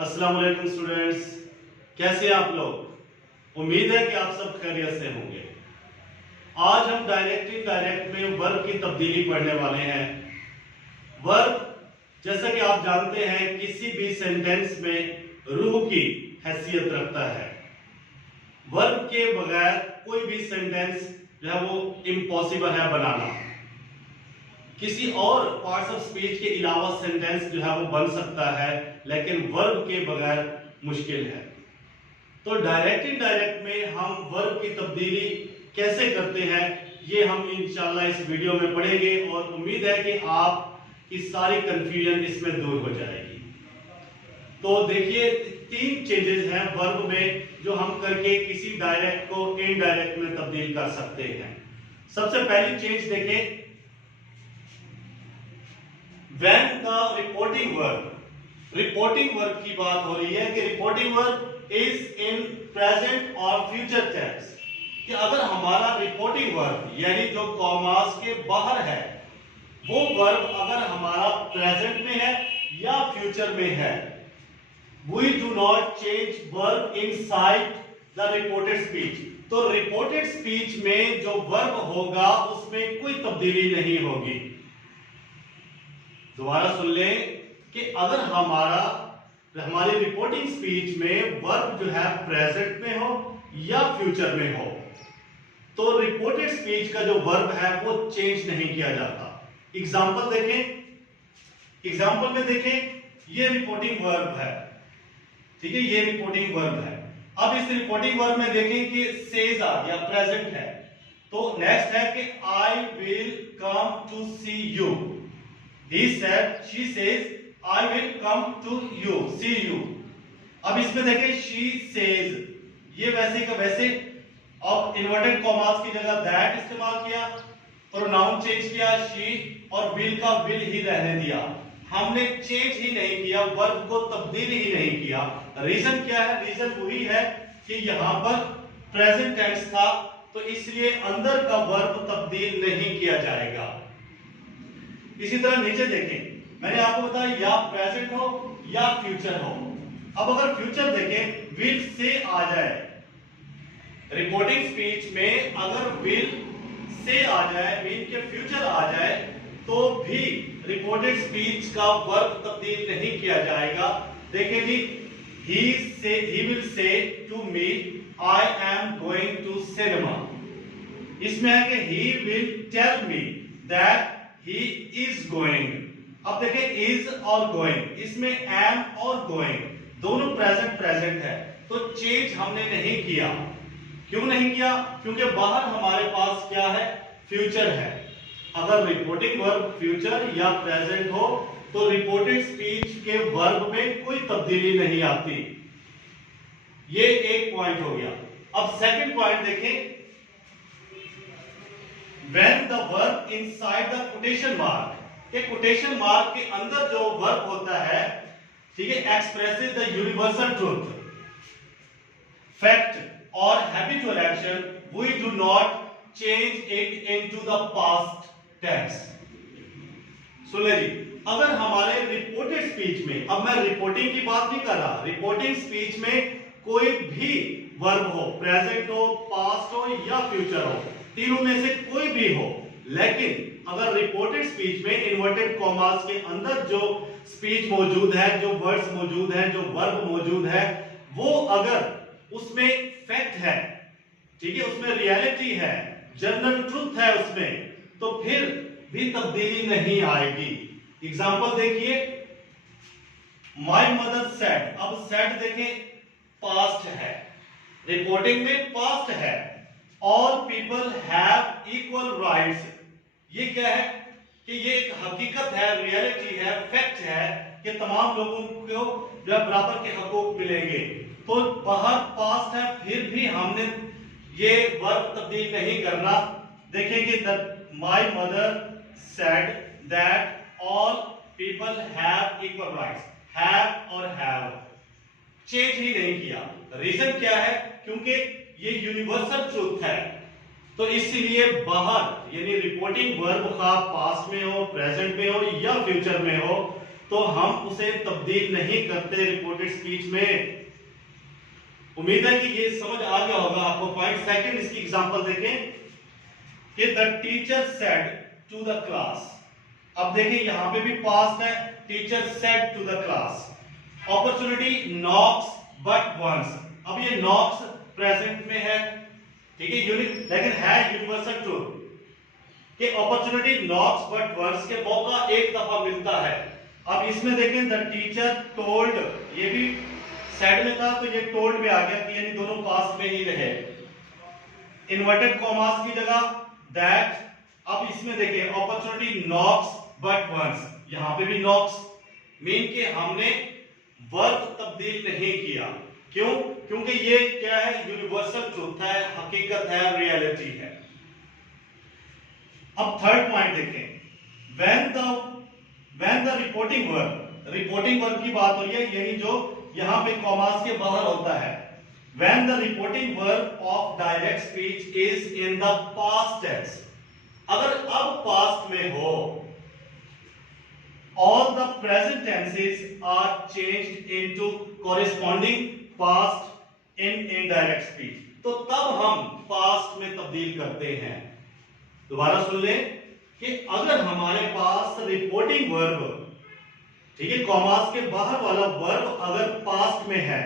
अस्सलाम वालेकुम स्टूडेंट्स, कैसे हैं आप लोग। उम्मीद है कि आप सब खैरियत से होंगे। आज हम डायरेक्ट इनडायरेक्ट में वर्ब की तब्दीली पढ़ने वाले हैं। वर्ब जैसा कि आप जानते हैं किसी भी सेंटेंस में रूह की हैसियत रखता है। वर्ब के बगैर कोई भी सेंटेंस जो है वो इम्पॉसिबल है बनाना। किसी और पार्ट्स ऑफ स्पीच के अलावा सेंटेंस जो है वो बन सकता है, लेकिन वर्ब के बगैर मुश्किल है। तो डायरेक्ट इनडायरेक्ट में हम वर्ब की तब्दीली कैसे करते हैं ये हम इंशाल्लाह इस वीडियो में पढ़ेंगे और उम्मीद है कि आपकी सारी कंफ्यूजन इसमें दूर हो जाएगी। तो देखिए 3 चेंजेस हैं वर्ब में जो हम करके किसी डायरेक्ट को इनडायरेक्ट में तब्दील कर सकते हैं। सबसे पहली चेंज देखें, when the reporting verb की बात हो रही है कि reporting verb is in present or future tense, कि अगर हमारा reporting verb यानी जो कॉमास के बाहर है वो वर्ब अगर हमारा प्रेजेंट में है या फ्यूचर में है, we do not change verb inside the reported speech। तो रिपोर्टेड स्पीच में जो वर्ब होगा उसमें कोई तब्दीली नहीं होगी। दोबारा सुन लें कि अगर हमारी रिपोर्टिंग स्पीच में वर्ब जो है प्रेजेंट में हो या फ्यूचर में हो तो रिपोर्टेड स्पीच का जो वर्ब है वो चेंज नहीं किया जाता। एग्जांपल देखें, एग्जांपल में देखें ये रिपोर्टिंग वर्ब है, ठीक है, ये रिपोर्टिंग वर्ब है। अब इस रिपोर्टिंग वर्ब में देखें कि सेज आ गया, प्रेजेंट है, तो नेक्स्ट है कि I will come to see you. He said, she says, I will come to you, see you। अब इसमें देखें she says, ये वैसे का वैसे, अब इन्वर्टेड कॉमास की जगह that इस्तेमाल किया, प्रोनाउन चेंज किया she और will का will ही रहने दिया। हमने चेंज ही नहीं किया, वर्ब को तब्दील ही नहीं किया। रीजन क्या है? रीजन वही है कि यहां पर प्रेजेंट टेंस था तो इसलिए अंदर का वर्ब तब्दील नहीं किया जाएगा। इसी तरह नीचे देखें, मैंने आपको बताया या प्रेजेंट हो या फ्यूचर हो। अब अगर फ्यूचर देखें विल से आ जाए, रिपोर्टिंग स्पीच में अगर विल से आ जाए, विल के फ्यूचर आ जाए तो भी रिपोर्टेड स्पीच का वर्ब तब्दील नहीं किया जाएगा। देखें जी, he will say to me I am going to cinema। इसमें है कि he will tell me that he is going। अब देखें is और going, इसमें am और going दोनों प्रेजेंट है तो चेंज हमने नहीं किया। क्यों नहीं किया? क्योंकि बाहर हमारे पास क्या है? फ्यूचर है। अगर रिपोर्टिंग वर्ब फ्यूचर या प्रेजेंट हो तो रिपोर्टेड स्पीच के वर्ब में कोई तब्दीली नहीं आती। ये एक पॉइंट हो गया। अब सेकंड पॉइंट देखें, when the verb inside the quotation mark, के quotation mark के अंदर जो verb होता है, ठीक है, expresses the universal truth, fact or habitual action, we do not change it into the past tense। सुन ले जी, अगर हमारे रिपोर्टेड स्पीच में, अब मैं रिपोर्टिंग की बात नहीं कर रहा, रिपोर्टिंग स्पीच में कोई भी वर्ब हो, प्रेजेंट हो, पास्ट हो या फ्यूचर हो, तीनों में से कोई भी हो, लेकिन अगर रिपोर्टेड स्पीच में इन्वर्टेड कॉमास के अंदर जो स्पीच मौजूद है, जो वर्ड्स मौजूद है, जो वर्ब मौजूद है, वो अगर उसमें फैक्ट है, ठीक है, उसमें रियलिटी है, जनरल ट्रुथ है उसमें, तो फिर भी तब्दीली नहीं आएगी। एग्जांपल देखिए, माय मदर सेड। अब सेड देखें पास्ट है, रिपोर्टिंग में पास्ट है। All people have equal rights, ये क्या है कि ये एक हकीकत है, रियलिटी है, फैक्ट है कि तमाम लोगों को जो बराबर के हकूक मिलेंगे। तो बाहर पास्ट है फिर भी हमने ये वर्ब तब्दील नहीं करना। देखेंगे my mother said that all people have equal rights, have और हैव चेंज ही नहीं किया। रीजन क्या है? क्योंकि ये यूनिवर्सल ट्रूथ है, तो इसीलिए बाहर यानी रिपोर्टिंग वर्ब खा पास्ट में हो, प्रेजेंट में हो या फ्यूचर में हो, तो हम उसे तब्दील नहीं करते रिपोर्टेड स्पीच में। उम्मीद है कि ये समझ आ गया होगा आपको पॉइंट। सेकंड, इसकी एग्जांपल देखें कि the teacher said to the class. अब देखिए यहां पे भी पास्ट है, teacher said to the class. Opportunity knocks but once. अब ये नॉक्स प्रेजेंट में है, ठीक है, लेकिन है यूनिवर्सल ट्रूथ कि अपॉर्चुनिटी नॉक्स बट वंस के मौका एक दफा मिलता है। अब इसमें देखें द टीचर टोल्ड, ये भी सेड में था तो ये टोल्ड में आ गया कि यानी दोनों पास्ट में ही रहे। इन्वर्टेड कॉमास की जगह दैट। अब इसमें देखिए अपॉर्चुनिटी नॉक्स बट वंस, यहां पे भी नॉक्स, मीन कि हमने वर्ब तब्दील नहीं किया। क्यों? क्योंकि ये क्या है, यूनिवर्सल ट्रूथ है, हकीकत है, रियलिटी है। अब थर्ड पॉइंट देखें, व्हेन द रिपोर्टिंग वर्ब की बात हो रही है, यानी जो यहां पे कॉमास के बाहर होता है। When the reporting verb of direct speech is in the past tense, अगर अब past में हो, all the present tenses are changed into corresponding past in indirect speech, तो तब हम past में तब्दील करते हैं। दोबारा सुन ले कि अगर हमारे पास रिपोर्टिंग वर्ब, ठीक है, कॉमास के बाहर वाला वर्ब अगर पास्ट में है,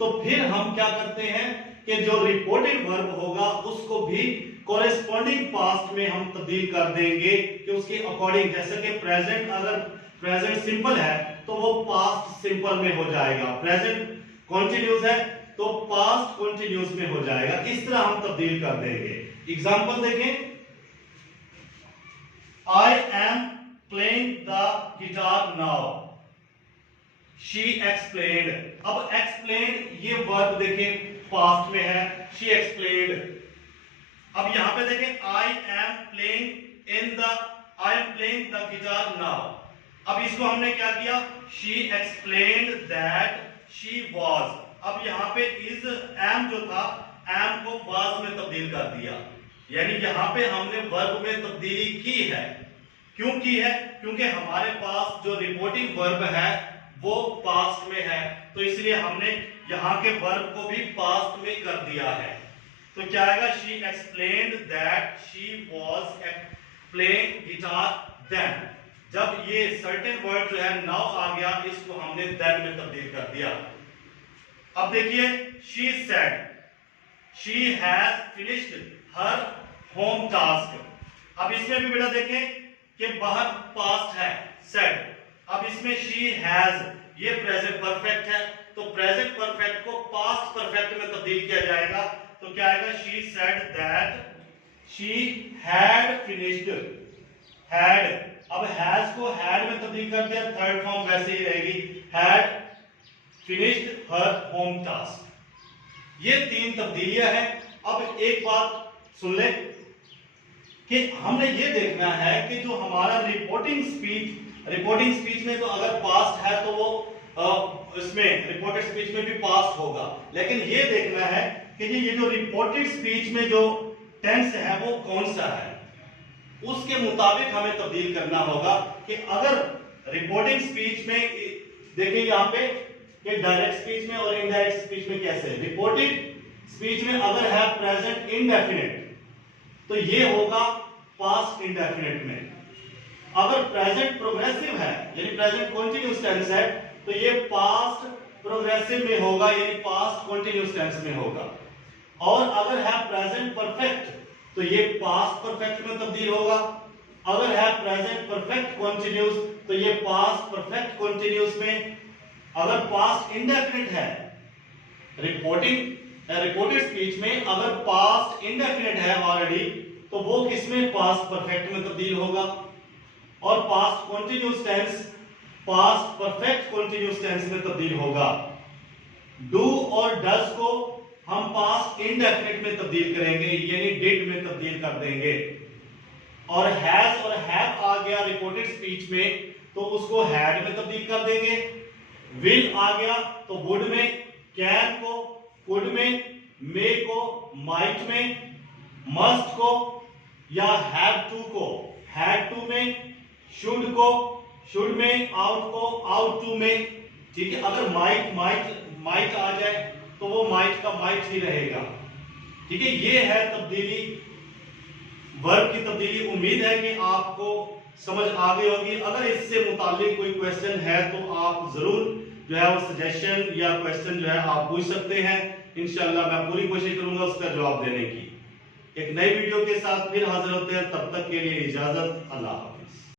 तो फिर हम क्या करते हैं कि जो रिपोर्टेड वर्ब होगा उसको भी कोरेस्पॉन्डिंग पास्ट में हम तब्दील कर देंगे कि उसके अकॉर्डिंग। जैसे कि प्रेजेंट, अगर प्रेजेंट सिंपल है तो वो पास्ट सिंपल में हो जाएगा, प्रेजेंट कॉन्टिन्यूस है तो पास्ट कॉन्टिन्यूस में हो जाएगा। इस तरह हम तब्दील कर देंगे। एग्जांपल देखें, I am playing the guitar now, she explained. अब एक्सप्लेन्ड ये वर्ब देखें पास्ट में है, शी एक्सप्लेन्ड। अब यहां पे देखें I am playing the guitar now. अब इसको हमने क्या किया, she explained that she was. अब यहां पे इज एम जो था, एम को वाज में तब्दील कर दिया, यानी यहां पे हमने वर्ब में तब्दीली की है। क्यों की है? क्योंकि हमारे पास जो रिपोर्टिंग वर्ब है वो पास्ट में है, तो इसलिए हमने यहां के वर्ब को भी पास्ट में कर दिया है। तो क्या आएगा, she explained that she was playing guitar then. जब ये सर्टेन वर्ड जो है नाउ आ गया, इसको हमने देन में तब्दील कर दिया। अब देखिए, she said she has finished her home task. अब इसमें भी बेटा देखें कि बाहर पास्ट है सेड, अब इसमें शी हैज, ये प्रेजेंट परफेक्ट है, तो प्रेजेंट परफेक्ट को पास्ट परफेक्ट में तब्दील किया जाएगा। तो क्या आएगा, she said that she had finished, had. अब हैज को हैड में तब्दील कर दिया, थर्ड फॉर्म वैसे ही रहेगी, had finished her home task. ये तीन तब्दीलियां हैं। अब एक बात सुन ले कि हमने ये देखना है कि जो हमारा रिपोर्टिंग स्पीच में तो अगर पास्ट है तो वो इसमें रिपोर्टेड स्पीच में भी पास्ट होगा, लेकिन ये देखना है कि ये जो रिपोर्टेड स्पीच में जो टेंस है वो कौन सा है, उसके मुताबिक हमें तब्दील करना होगा। कि अगर रिपोर्टिंग स्पीच में देखिए यहां पे कि डायरेक्ट स्पीच में और इनडायरेक्ट स्पीच में कैसे, रिपोर्टेड स्पीच में अगर है प्रेजेंट इंडेफिनिट तो ये होगा पास्ट इंडेफिनिट में। अगर प्रेजेंट प्रोग्रेसिव है यानी प्रेजेंट कंटीन्यूअस टेंस है तो ये पास्ट प्रोग्रेसिव में होगा, यानी पास्ट कंटीन्यूअस टेंस में होगा। और अगर है प्रेजेंट परफेक्ट तो ये पास्ट परफेक्ट में तब्दील होगा। अगर है प्रेजेंट परफेक्ट कंटीन्यूअस तो ये पास्ट परफेक्ट कंटीन्यूअस में। अगर पास्ट इंडेफिनिट है रिपोर्टेड स्पीच में, अगर पास्ट इंडेफिनिट है ऑलरेडी तो वो किसमें, पास्ट परफेक्ट में तब्दील होगा। और past continuous tense past perfect continuous tense में तब्दील होगा। डू और डज को हम पास्ट इंडेफिनिट में तब्दील करेंगे, यानी डिड में तब्दील कर देंगे। और हैज और हैव आ गया रिपोर्टेड स्पीच में तो उसको हैड में तब्दील कर देंगे। विल आ गया तो वुड में, कैन को कुड में, मे को माइट में, मस्ट को या हैव टू को हैड टू में, शुड को शुड में, आउट को आउट टू में, ठीक है। अगर माइट आ जाए तो वो माइट का माइट ही रहेगा, ठीक है। ये है तब्दीली, वर्ब की तब्दीली। उम्मीद है कि आपको समझ आ गई होगी। अगर इससे मुताल्लिक कोई क्वेश्चन है तो आप जरूर जो है वो सजेशन या क्वेश्चन जो है आप पूछ सकते हैं। इंशाल्लाह मैं पूरी कोशिश करूंगा उसका जवाब देने की। एक नई वीडियो के साथ फिर हाजिर होते हैं, तब तक के लिए इजाजत, अल्लाह हाफ़िज़।